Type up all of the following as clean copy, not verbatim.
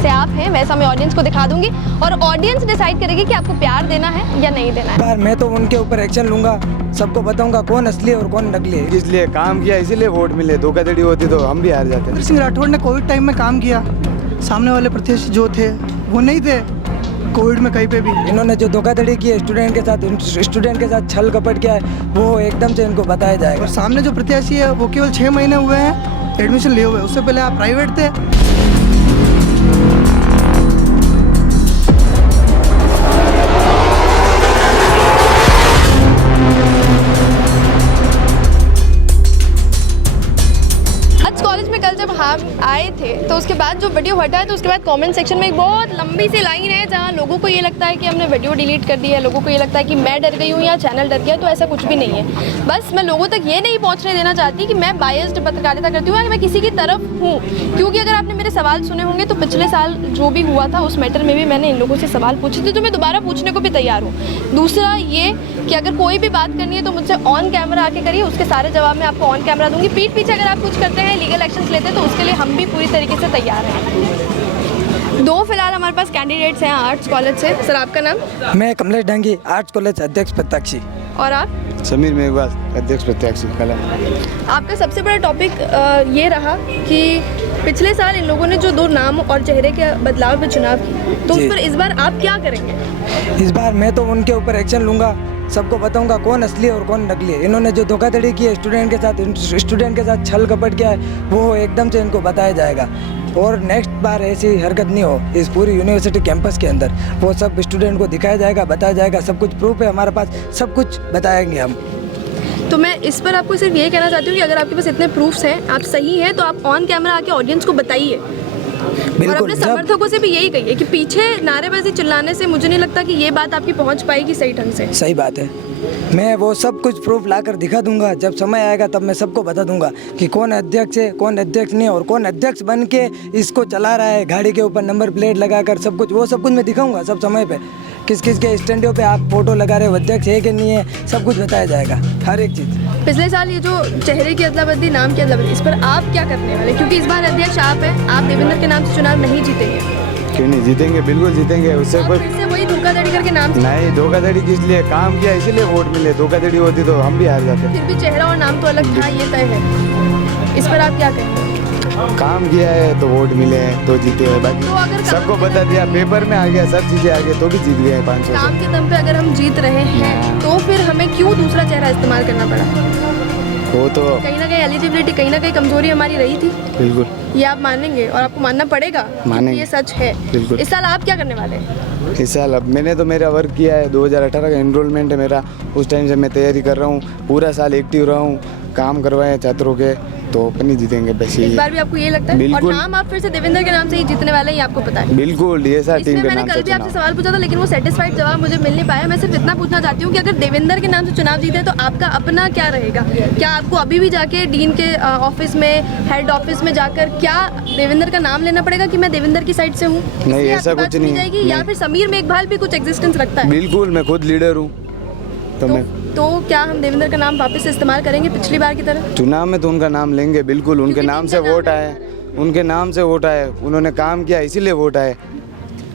जैसे आप हैं वैसा मैं ऑडियंस को दिखा दूंगी और ऑडियंस डिसाइड करेगी कि आपको प्यार देना है या नहीं देना है। बार मैं तो उनके ऊपर एक्शन लूंगा, सबको बताऊंगा कौन असली है और कौन नकली है। इसलिए काम किया, इसीलिए वोट मिले। धोखाधड़ी होती तो हम भी हार जाते। वीरेंद्र सिंह राठौड़ ने कोविड टाइम में काम किया, सामने वाले प्रत्याशी जो थे वो नहीं थे कोविड में कहीं पे भी। इन्होंने जो धोखाधड़ी की है स्टूडेंट के साथ छल कपट किया है, वो एकदम से इनको बताया जाएगा। और सामने जो प्रत्याशी है वो केवल 6 महीने हुए हैं एडमिशन लिए हुए, उससे पहले आप प्राइवेट थे। हम आए थे तो उसके बाद जो वीडियो हटा है तो उसके बाद कमेंट सेक्शन में एक बहुत लंबी सी लाइन है जहां लोगों को ये लगता है कि हमने वीडियो डिलीट कर दी है, लोगों को ये लगता है कि मैं डर गई हूँ या चैनल डर गया। तो ऐसा कुछ भी नहीं है। बस मैं लोगों तक ये नहीं पहुँचने देना चाहती कि मैं बायस्ड पत्रकारिता करती हूँ या मैं किसी की तरफ हूँ, क्योंकि अगर आपने मेरे सवाल सुने होंगे तो पिछले साल जो भी हुआ था उस मैटर में भी मैंने इन लोगों से सवाल पूछे थे, तो मैं दोबारा पूछने को भी तैयार हूँ। दूसरा ये कि अगर कोई भी बात करनी है तो मुझसे ऑन कैमरा आके करिए, उसके सारे जवाब मैं आपको ऑन कैमरा दूंगी। पीठ पीछे अगर आप कुछ करते हैं, लीगल एक्शंस लेते हैं तो उसके लिए हम भी पूरी तरीके से तैयार हैं। दो फिलहाल हमारे पास कैंडिडेट्स हैं आर्ट्स कॉलेज से। सर आपका नाम? मैं कमलेश डांगी, आर्ट्स कॉलेज अध्यक्ष प्रत्याशी। और आप? समीर मेघवाल, अध्यक्ष प्रत्याशी कला। आपका सबसे बड़ा टॉपिक ये रहा कि पिछले साल इन लोगों ने जो 2 नाम और चेहरे के बदलाव पे चुनाव की, तो उस पर इस बार आप क्या करेंगे? इस बार मैं तो उनके ऊपर एक्शन लूंगा, सबको बताऊंगा कौन असली है और कौन नकली है। इन्होंने जो धोखाधड़ी की है स्टूडेंट के साथ छल कपट किया है, वो एकदम से इनको बताया जाएगा और नेक्स्ट बार ऐसी हरकत नहीं हो इस पूरी यूनिवर्सिटी कैंपस के अंदर। वो सब स्टूडेंट को दिखाया जाएगा, बताया जाएगा, सब कुछ प्रूफ है हमारे पास, सब कुछ बताएंगे हम। तो मैं इस पर आपको सिर्फ ये कहना चाहती हूँ कि अगर आपके पास इतने प्रूफ्स हैं, आप सही हैं, तो आप ऑन कैमरा आके ऑडियंस को बताइए और अपने समर्थकों से भी यही कहिए कि पीछे नारेबाजी चिल्लाने से मुझे नहीं लगता कि ये बात आपकी पहुंच पाएगी सही ढंग से। सही बात है, मैं वो सब कुछ प्रूफ लाकर दिखा दूंगा। जब समय आएगा तब मैं सबको बता दूंगा कि कौन अध्यक्ष है, कौन अध्यक्ष नहीं, और कौन अध्यक्ष बन के इसको चला रहा है, गाड़ी के ऊपर नंबर प्लेट लगाकर सब कुछ, वो सब कुछ मैं दिखाऊंगा सब समय पे। किस किस के स्टैंडों पे आप फोटो लगा रहे हो, अध्यक्ष है कि नहीं है, सब कुछ बताया जाएगा, हर एक चीज़। पिछले साल ये जो चेहरे की अदला बदली, नाम की अदला बदली, इस पर आप क्या करने वाले? क्योंकि इस बार अध्यक्ष आप हैं, आप देवेंद्र के नाम से चुनाव नहीं जीतेंगे। क्यों नहीं जीतेंगे? बिल्कुल जीतेंगे। उससे कोई फिर से वही धोखाधड़ी करके नाम नहीं। धोखाधड़ी किस लिए? काम किया इसीलिए वोट मिले। धोखाधड़ी होती तो हम भी हार जाते। फिर भी चेहरा और नाम तो अलग था, ये तय है। इस पर आप क्या कहेंगे? काम किया है तो वोट मिले हैं तो जीते हैं। बाकी तो अगर सबको बता दिया, पेपर में आ गया, सब चीजें आ गई तो भी जीत गए 500 काम के दम पे अगर हम जीत रहे हैं तो फिर हमें क्यों दूसरा चेहरा इस्तेमाल करना पड़ा? वो तो कहीं ना कहीं एलिजिबिलिटी, कहीं ना कहीं कमजोरी हमारी रही थी। बिल्कुल, ये आप मानेंगे और आपको मानना पड़ेगा, मानेंगे। ये सच है। बिल्कुल। इस साल आप क्या करने वाले हैं? इस साल अब मैंने तो मेरा वर्क किया है, 2018 का एनरोलमेंट है मेरा, उस टाइम से मैं तैयारी कर रहा हूँ, पूरा साल एक्टिव रहा हूँ, काम करवाए छात्रों के, तो अपनी जीतेंगे बस। इस बार भी आपको ये लगता है? और बिल्कुल। नाम आप फिर से देवेंद्र के नाम से ही जीतने वाले हैं, ये आपको पता है? बिल्कुल, ये सारी टीम इसमें के मैंने नाम कल से भी आपसे चुनाव। सवाल पूछा था लेकिन वो सेटिस्फाइड जवाब मुझे मिल नहीं पाया। मैं सिर्फ इतना पूछना चाहती हूँ कि अगर देवेंद्र के नाम से चुनाव जीते तो आपका अपना क्या रहेगा? क्या आपको अभी भी जाके डीन के ऑफिस में, हेड ऑफिस में जाकर क्या देवेंद्र का नाम लेना पड़ेगा कि मैं देवेंद्र की साइड से हूँ? नहीं, ऐसा कुछ नहीं जाएगी या फिर समीर मेघवाल भी कुछ एग्जिस्टेंस रखता है? बिल्कुल, मैं खुद लीडर हूँ तो क्या हम देवेंद्र का नाम वापस से इस्तेमाल करेंगे पिछली बार की तरह? चुनाव में तो उनका नाम लेंगे बिल्कुल। उनके नाम से वोट आए, उनके नाम से वोट आए, उन्होंने काम किया इसीलिए वोट आए।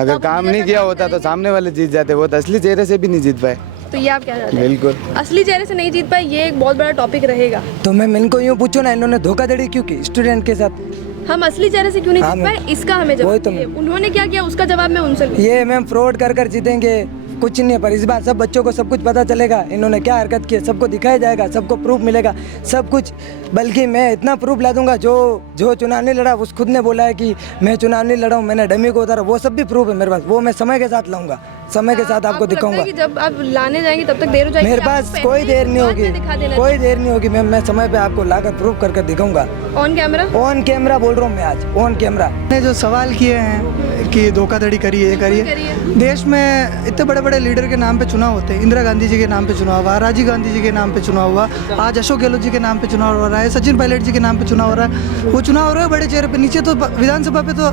अगर काम नहीं किया होता तो सामने वाले जीत जाते, वो तो असली चेहरे से भी नहीं जीत पाए। तो ये आप क्या चाहते हैं? बिल्कुल, असली चेहरे से नहीं जीत पाए, ये एक बहुत बड़ा टॉपिक रहेगा। तो मैं इनको यूँ पूछो ना, इन्होंने धोखाधड़ी क्यों की स्टूडेंट के साथ? हम असली चेहरे से क्यों नहीं जीत पाए, इसका हमें जवाब चाहिए। उन्होंने क्या किया उसका जवाब मैं उनसे लूं। ये मैम फ्रॉड कर जीतेंगे, कुछ नहीं है। पर इस बार सब बच्चों को सब कुछ पता चलेगा, इन्होंने क्या हरकत की है, सबको दिखाया जाएगा, सबको प्रूफ मिलेगा, सब कुछ। बल्कि मैं इतना प्रूफ ला दूंगा, जो चुनाव नहीं लड़ा उस खुद ने बोला है कि मैं चुनाव नहीं लड़ा हूँ, मैंने डमी को उतारा, वो सब भी प्रूफ है मेरे पास। वो मैं समय के साथ लाऊंगा, समय के साथ आपको दिखाऊंगा। जब आप लाने जाएंगे तब तक देर हो जाएगी। मेरे पास कोई देर नहीं होगी, कोई देर नहीं होगी मैम। मैं समय पे आपको लाकर प्रूफ करके दिखाऊंगा ऑन कैमरा। ऑन कैमरा बोल रहा हूँ मैं आज, ऑन कैमरा। ने जो सवाल किए हैं कि धोखाधड़ी करिए, ये करिए। देश में इतने बड़े बड़े लीडर के नाम पे चुनाव होते हैं। इंदिरा गांधी जी के नाम पे चुनाव हुआ, राजीव गांधी जी के नाम पे चुनाव हुआ, आज अशोक गहलोत जी के नाम पे चुनाव हो रहा है, सचिन पायलट जी के नाम पे चुनाव हो रहा है। वो चुनाव हो रहा है बड़े चेहरे पे, नीचे तो विधानसभा पे तो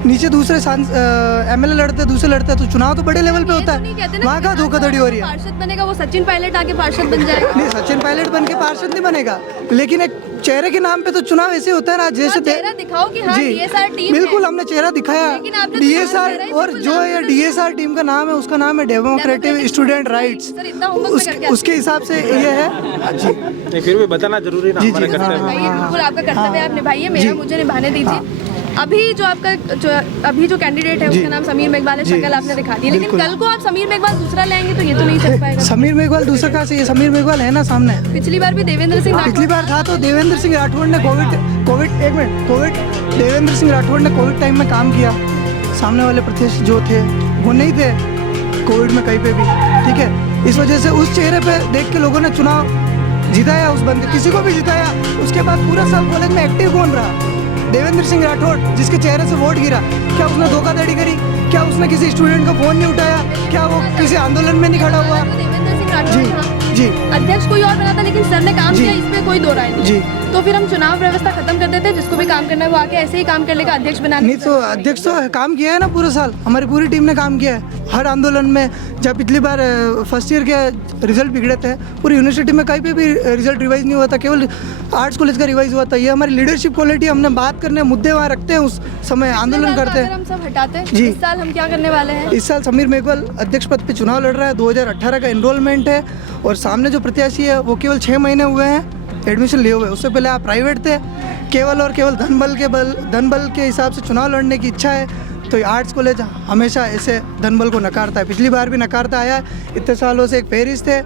नीचे दूसरे एमएलए लड़ते, दूसरे लड़ते, तो चुनाव तो बड़े लेवल पे होता है। वहाँ का धोखाधड़ी हो रही है। पार्षद बनेगा वो सचिन पायलट आके पार्षद बन जाएगा? नहीं, सचिन पायलट बन के पार्षद नहीं बनेगा, लेकिन एक चेहरे के नाम पे तो चुनाव ऐसे होता है ना जैसे आप चेहरा दिखाओ कि हाँ जी DSR टीम बिल्कुल है। हमने चेहरा दिखाया। लेकिन आपने तो चेहरा DSR और बिल्कुल जो ना ये दिखाया। DSR टीम का नाम है उसका नाम है democratic Democratic student Student rights. Rights। Sir, इतना homework में करके उसके हिसाब से ये है जी। नहीं फिर भी बताना जरूरी ना जी, हमारे जी, कर्तव्य हाँ, में। भाई बिल्कुल आपका कर्तव्य है, आप निभाइए, मेरा जी। मुझे निभाने दीजिए। अभी जो आपका अभी जो कैंडिडेट है जी। उसका नाम समीर मेघवाल है, जी। शक्ल आपने दिखा दी, लेकिन बिल्कुल। कल को आप समीर मेघवाल दूसरा लाएंगे तो ये तो नहीं चल पाएगा। समीर मेघवाल दूसरा कहाँ से? ये समीर मेघवाल है ना सामने। पिछली बार भी देवेंद्र सिंह पिछली बार था तो देवेंद्र सिंह राठौड़ ने कोविड देवेंद्र सिंह राठौड़ ने कोविड टाइम में काम किया। सामने वाले प्रत्याशी जो थे वो नहीं थे कोविड में कहीं पे भी, ठीक है। इस वजह से उस चेहरे पे देख के लोगों ने चुनाव जिताया, उस बंदे किसी को भी जिताया। उसके बाद पूरा साल कॉलेज में एक्टिव कौन रहा? देवेंद्र सिंह राठौड़, जिसके चेहरे से वोट गिरा। क्या उसने धोखाधड़ी करी? क्या उसने किसी स्टूडेंट का फोन नहीं उठाया? क्या वो किसी आंदोलन में नहीं खड़ा हुआ? देवेंद्र सिंह राठौड़ जी था। जी अध्यक्ष कोई और बना था, लेकिन सर ने काम जी। किया, इसमें कोई दो राय नहीं। जी। तो फिर हम चुनाव व्यवस्था खत्म कर देते हैं, जिसको भी काम करना है वो आके ऐसे ही काम कर लेगा, अध्यक्ष बनाने नहीं तो अध्यक्ष तो काम किया है ना पूरा साल। हमारी पूरी टीम ने काम किया है हर आंदोलन में। जब पिछली बार फर्स्ट ईयर के रिजल्ट बिगड़े थे, पूरी यूनिवर्सिटी में कहीं पे भी रिजल्ट रिवाइज नहीं हुआ था, केवल आर्ट्स कॉलेज का रिवाइज हुआ था। ये हमारी लीडरशिप क्वालिटी, हमने बात करने मुद्दे वहाँ रखते हैं, उस समय आंदोलन करते अगर हैं। हम सब हटाते हैं, जी। इस साल हम क्या करने वाले हैं? इस साल समीर मेघवाल अध्यक्ष पद पे चुनाव लड़ रहा है। 2018 का एनरोलमेंट है और सामने जो प्रत्याशी है वो केवल 6 महीने हुए हैं एडमिशन लिए हुए। उससे पहले आप प्राइवेट थे। केवल और केवल धन बल के हिसाब से चुनाव लड़ने की इच्छा है तो ये आर्ट्स कॉलेज हमेशा ऐसे धन बल को नकारता है। पिछली बार भी नकारता आया है। इतने सालों से एक फेरिस्त है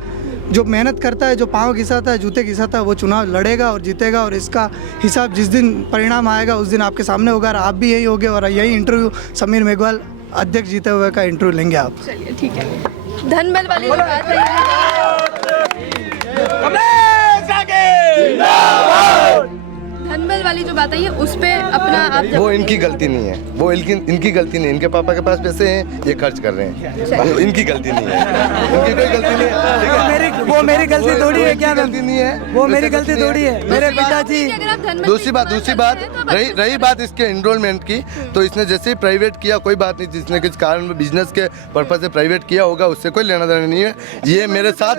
जो मेहनत करता है, जो पाँव घिसाता है, जूते घिसाता है, वो चुनाव लड़ेगा और जीतेगा। और इसका हिसाब जिस दिन परिणाम आएगा उस दिन आपके सामने होगा। और आप भी यही होगे और यही इंटरव्यू समीर मेघवाल अध्यक्ष जीते हुए का इंटरव्यू लेंगे आप। चलिए ठीक है। धनबल वाली जो बात है, धनबल वाली जो बात आई है उस पे अपना आप वो इनकी गलती नहीं है, वो इनकी गलती नहीं है। इनके पापा के पास पैसे हैं, ये खर्च कर रहे हैं, वो इनकी गलती नहीं है, इनकी कोई गलती नहीं है, ठीक है? वो मेरी गलती थोड़ी है क्या? गलती नहीं है, वो मेरी गलती थोड़ी है। मेरे पिताजी अगर आप धनबल दूसरी बात रही बात इसके एनरोलमेंट की, तो इसने जैसे ही प्राइवेट किया कोई बात नहीं, जिसने किस कारण बिजनेस के पर्पज से प्राइवेट किया होगा उससे कोई लेना देना नहीं है। ये मेरे साथ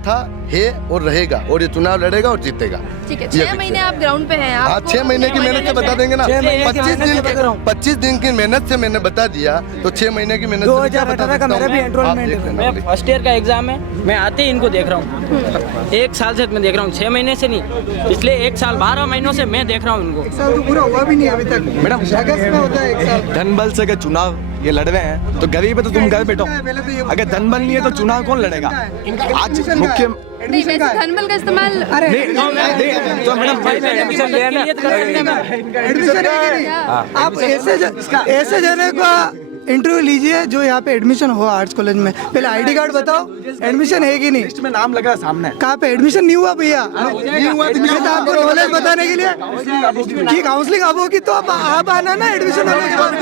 था है और रहेगा और ये चुनाव लड़ेगा और जीतेगा। ठीक है, 6 महीने आप ग्राउंड पे हैं। हाँ, आपको 6 महीने की मेहनत से बता देंगे ना। 6 महीने की मेहनत से बता रहा हूँ। 25 दिन की मेहनत से मैंने बता दिया, तो 6 महीने की मेहनत से मैं क्या बता 2018 का सकता मेरा हूँ? भी आप एनरोलमेंट देख है। लेना। मैं फर्स्ट ईयर का एग्जाम है, मैं आते ही इनको देख रहा हूँ। 1 साल से मैं देख रहा हूँ, 6 महीने से नहीं, पिछले 1 साल 12 महीनों से मैं देख रहा हूँ इनको। साल तो पूरा हुआ भी नहीं अभी तक। मैडम अगस्त में होता है 1 साल। धनबल से अगर चुनाव ये लड़ रहे हैं तो गरीब है तो तुम घर बैठो। अगर धनबल नहीं है तो चुनाव कौन लड़ेगा? आज मुख्य नहीं, वैसे धनबल का इस्तेमाल तो मैडम एडमिशन आप ऐसे जने का इंटरव्यू लीजिए जो यहाँ पे एडमिशन हो आर्ट्स कॉलेज में। पहले आईडी कार्ड बताओ, एडमिशन है कि नहीं? लिस्ट में नाम लगा सामने। कहाँ पे एडमिशन नहीं हुआ भैया? नहीं हुआ तो आपको नॉलेज बताने के लिए कि काउंसलिंग अब होगी तो आप आना ना एडमिशन होने के बाद।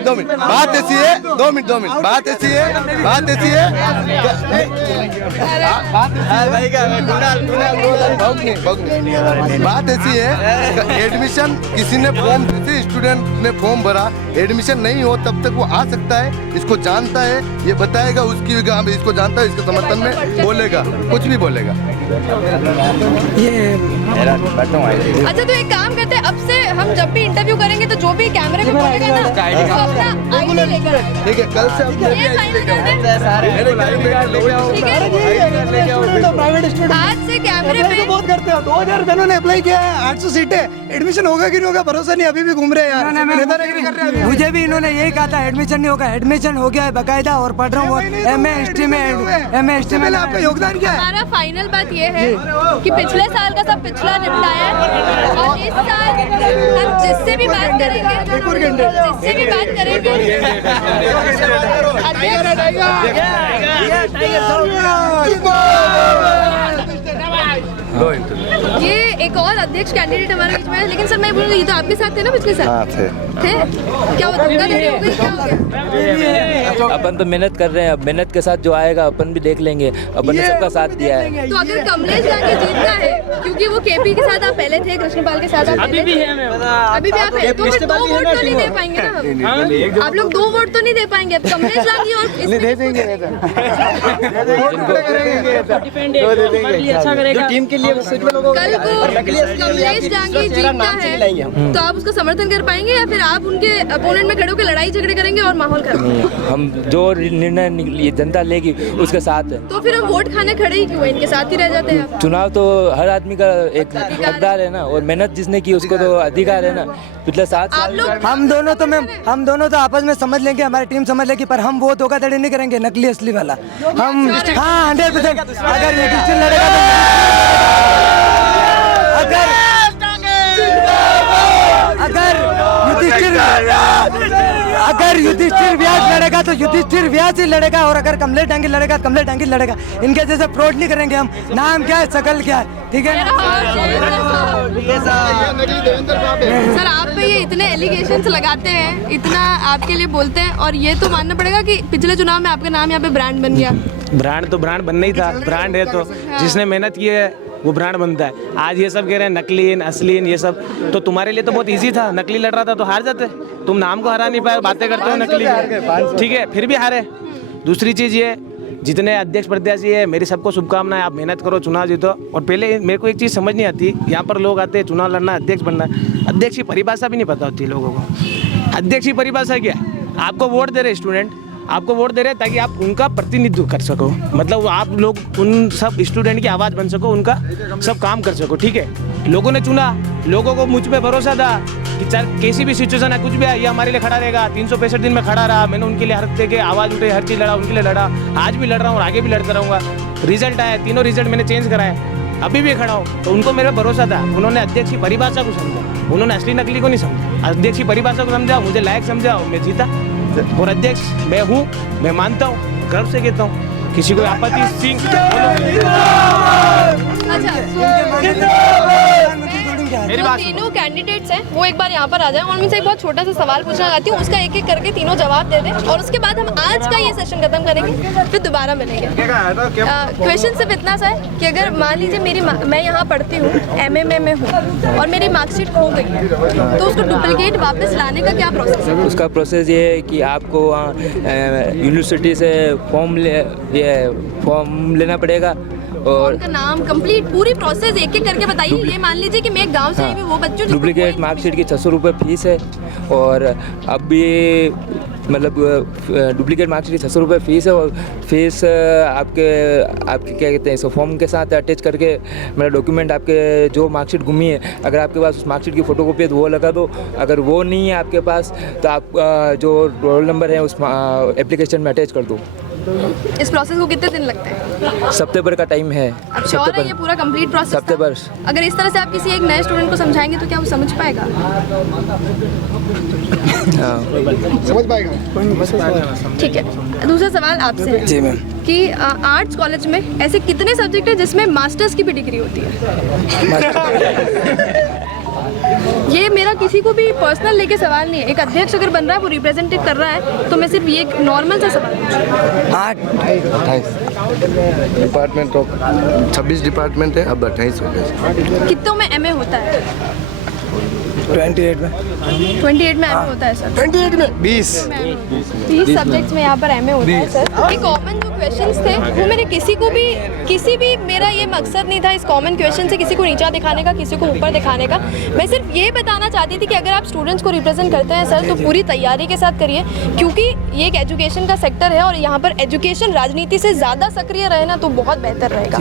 2 मिनट बात ऐसी है, 2 मिनट बात ऐसी है बात ऐसी है, एडमिशन किसी ने फॉर्म, किसी स्टूडेंट ने फॉर्म भरा, एडमिशन नहीं हो तब तक वो आ सकता है, इसको जानता है, ये बताएगा उसकी, इसको जानता है, इसके समर्थन में बोलेगा, कुछ भी बोलेगा। ये अच्छा, तो एक काम करते हैं, अब से हम जब भी इंटरव्यू करेंगे तो जो भी कैमरे में बोलेगा ना वो अपना आईडी लेकर आए। ठीक है, कल से ये फाइनल कर दें, ठीक है? प्राइवेट स्टूडेंट आज से कैमरे पे बहुत करते हो। 2000 जनों ने अप्लाई किया है, 800 सीटें। एडमिशन होगा कि नहीं होगा भरोसा नहीं, अभी भी घूम रहे हैं यार। नेतागिरी कर रहे हैं अभी। मुझे भी इन्होंने यही कहा था एडमिशन नहीं होगा। एडमिशन हो गया है बकायदा और पढ़ रहा हूँ। एमए हिस्ट्री में आपका योगदान क्या है? हमारा फाइनल बात ये है कि पिछले साल का सब पिछला निपटाया है और इस साल हम जिससे भी बात करेंगे ये एक और अध्यक्ष कैंडिडेट हमारे बीच में है। लेकिन सर मैं बोल रही ये तो आपके साथ थे ना पिछले साल? हाँ, थे। क्या वो धोखाधड़ी हो गई? क्या हो गया? अपन तो मेहनत कर रहे हैं, अब मेहनत के साथ जो आएगा अपन भी देख लेंगे। अपन ने सबका साथ दिया है। तो अगर कमलेश जाके जीतना है, क्योंकि वो केपी के साथ आप पहले थे, कृष्णपाल के साथ आप अभी भी है मैं अभी भी आप हैं, तो फिर 2 वोट तो नहीं दे पाएंगे ना हम। आप लोग 2 वोट तो नहीं दे पाएंगे। अब कमलेश जागी और डिपेंड है, हमारे लिए अच्छा करेगा। टीम के लिए कल को कमलेश डांगी जीतता है तो आप उसका समर्थन कर पाएंगे या फिर आप उनके अपोनेंट में खड़े होकर लड़ाई झगड़े करेंगे और माहौल खराब? हम जो निर्णय जनता लेगी उसके साथ है। तो फिर हम वोट खाने खड़े ही क्यों? इनके साथ ही रह जाते हैं आप। चुनाव तो हर आदमी का एक हकदार है ना, और मेहनत जिसने की उसको तो अधिकार है ना। पिछले 7 आप साल लोग हम दोनों तो आपस में समझ लेंगे, हमारी टीम समझ लेगी, पर हम वो धोखाधड़ी नहीं करेंगे नकली असली वाला। हम हाँ 100% अगर युधिष्ठिर लड़ेगा अगर युधिष्ठिर व्यास लड़ेगा तो युधिष्ठिर व्यास ही लड़ेगा, और अगर कमलेश डांगी लड़ेगा कमलेश डांगी लड़ेगा। इनके जैसे फ्रॉड नहीं करेंगे हम। नाम क्या है, शकल क्या है, ठीक है सर आप पे ये इतने एलिगेशंस लगाते हैं, इतना आपके लिए बोलते हैं, और ये तो मानना पड़ेगा कि पिछले चुनाव में आपका नाम यहाँ पे ब्रांड बन गया। ब्रांड तो ब्रांड बनना ही था, ब्रांड है तो जिसने मेहनत की है वो ब्रांड बनता है। आज ये सब कह रहे हैं नकलीन असलीन ये सब, तो तुम्हारे लिए तो बहुत इजी था। नकली लड़ रहा था तो हार जाते, तुम नाम को हरा नहीं पाए, बातें करते हो नकली, ठीक है फिर भी हारे। दूसरी चीज़ ये, जितने अध्यक्ष प्रत्याशी है मेरी सबको शुभकामनाएं, आप मेहनत करो, चुनाव जीतो। और पहले मेरे को एक चीज़ समझ नहीं आती, यहाँ पर लोग आते हैं चुनाव लड़ना, अध्यक्ष बनना, अध्यक्ष की परिभाषा भी नहीं पता होती लोगों को। अध्यक्ष की परिभाषा क्या है? आपको वोट दे रहे स्टूडेंट, आपको वोट दे रहे हैं ताकि आप उनका प्रतिनिधित्व कर सको, मतलब आप लोग उन सब स्टूडेंट की आवाज़ बन सको, उनका सब काम कर सको, ठीक है। लोगों ने चुना, लोगों को मुझ पे भरोसा था कि चाहे कैसी भी सिचुएशन है, कुछ भी है, ये हमारे लिए खड़ा रहेगा। 365 दिन में खड़ा रहा, मैंने उनके लिए हर तरह के आवाज़ उठाई, हर चीज़ लड़ा, उनके लिए लड़ा, आज भी लड़ रहा हूँ और आगे भी लड़ता रहूँगा। रिजल्ट आया, तीनों रिजल्ट मैंने चेंज कराए, अभी भी खड़ा हूँ, तो उनको मेरा भरोसा था। उन्होंने अध्यक्ष की परिभाषा को समझा, उन्होंने असली नकली को नहीं समझा, अध्यक्ष की परिभाषा को समझा, मुझे लायक समझा और मैं जीता। और अध्यक्ष मैं हूँ, मैं मानता हूँ, गर्व से कहता हूँ, किसी को आपत्ति सिंह मेरी बात तीनों कैंडिडेट्स हैं वो एक बार यहाँ पर आ जाएं और उनसे एक बहुत छोटा सा सवाल पूछना चाहती हूँ, उसका एक एक करके तीनों जवाब दे दें और उसके बाद हम आज का ये सेशन खत्म करेंगे, फिर दोबारा मिलेंगे। क्वेश्चन सिर्फ इतना सा है कि अगर मान लीजिए मैं यहाँ पढ़ती हूँ, MMA में हूँ और मेरी मार्कशीट खो गई है, तो उसको डुप्लीकेट वापस लाने का क्या प्रोसेस है? उसका प्रोसेस ये है कि आपको यूनिवर्सिटी से फॉर्म लेना पड़ेगा और उनका नाम कंप्लीट पूरी प्रोसेस एक एक करके बताइए। ये मान लीजिए कि मैं एक गांव से आई हूँ, वो बच्चों डुप्लीकेट मार्कशीट की 600 रुपये फीस है, और अब भी मतलब डुप्लीकेट मार्कशीट की 600 रुपये फीस है, और फीस आपके क्या कहते हैं, इस फॉर्म के साथ अटैच करके मेरा डॉक्यूमेंट, आपके जो मार्कशीट गुमी है, अगर आपके पास उस मार्कशीट की फ़ोटोकॉपी है तो वो लगा दो, अगर वो नहीं है आपके पास तो आप जो रोल नंबर है उस एप्लीकेशन में अटैच कर दो। इस प्रोसेस को कितने दिन लगते हैं? हफ्ते भर का टाइम है। अब श्योर है ये पूरा कंप्लीट प्रोसेस? हफ्ते भर। अगर इस तरह से आप किसी एक नए स्टूडेंट को समझाएंगे तो क्या वो समझ पाएगा? समझ पाएगा। ठीक है, दूसरा सवाल आपसे है जी मैम कि आर्ट्स कॉलेज में ऐसे कितने सब्जेक्ट है जिसमें मास्टर्स की भी डिग्री होती है? ये मेरा किसी को भी पर्सनल लेके सवाल नहीं है, एक अध्यक्ष अगर बन रहा है, वो रिप्रेजेंटेटिव कर रहा है, तो मैं सिर्फ ये एक नॉर्मल सा सवाल पूछ 28 डिपार्टमेंट ऑफ 26 डिपार्टमेंट है, अब 28 हो गए। कितनों में MA होता है? 28 में 28 में MA होता है सर? 28 में 20 सब्जेक्ट्स में यहाँ पर MA होता है सर। ये कॉमन जो क्वेश्चंस थे वो मेरे किसी भी मेरा ये मकसद नहीं था इस कॉमन क्वेश्चन से किसी को नीचा दिखाने का, किसी को ऊपर दिखाने का। मैं सिर्फ ये बताना चाहती थी कि अगर आप स्टूडेंट्स को रिप्रेजेंट करते हैं सर तो पूरी तैयारी के साथ करिए, क्योंकि ये एक एजुकेशन का सेक्टर है और यहाँ पर एजुकेशन राजनीति से ज़्यादा सक्रिय रहे ना तो बहुत बेहतर रहेगा।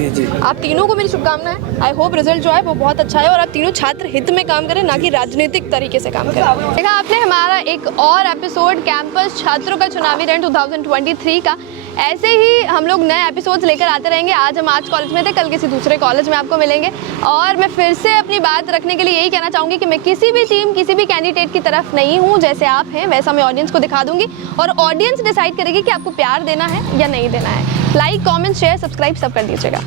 आप तीनों को मेरी शुभकामनाएं। आई होप रिजल्ट जो है वो बहुत अच्छा है और आप तीनों छात्र हित में काम करें, ना कि राजनीतिक तरीके से काम करें। देखा आपने हमारा एक और एपिसोड कैंपस छात्रों का चुनावी रण 2023 का। ऐसे ही हम लोग नए एपिसोड्स लेकर आते रहेंगे। आज हम आर्ट्स कॉलेज में थे, कल किसी दूसरे कॉलेज में आपको मिलेंगे। और मैं फिर से अपनी बात रखने के लिए यही कहना चाहूँगी कि मैं किसी भी टीम, किसी भी कैंडिडेट की तरफ नहीं हूँ। जैसे आप हैं वैसा मैं ऑडियंस को दिखा दूँगी और ऑडियंस डिसाइड करेगी कि आपको प्यार देना है या नहीं देना है। लाइक, कॉमेंट, शेयर, सब्सक्राइब सब कर दीजिएगा।